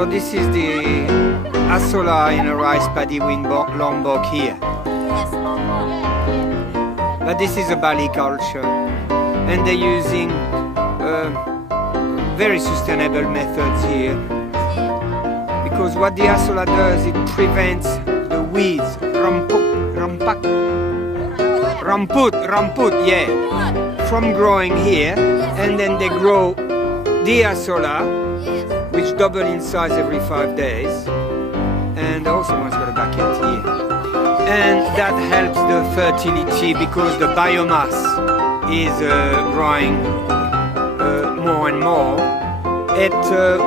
So this is the azolla in a rice paddy with Lombok here. Yes, But this is a Bali culture, and they're using very sustainable methods here. Because what the azolla does, it prevents the weeds, ramput, yeah, from growing here, and then they grow the azolla, which double in size every 5 days, and also one's got a backyard here, and that helps the fertility because the biomass is growing more and more,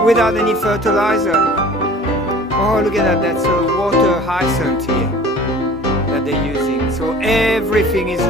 without any fertilizer. Oh, look at that, that's a water hyacinth here that they're using. So everything is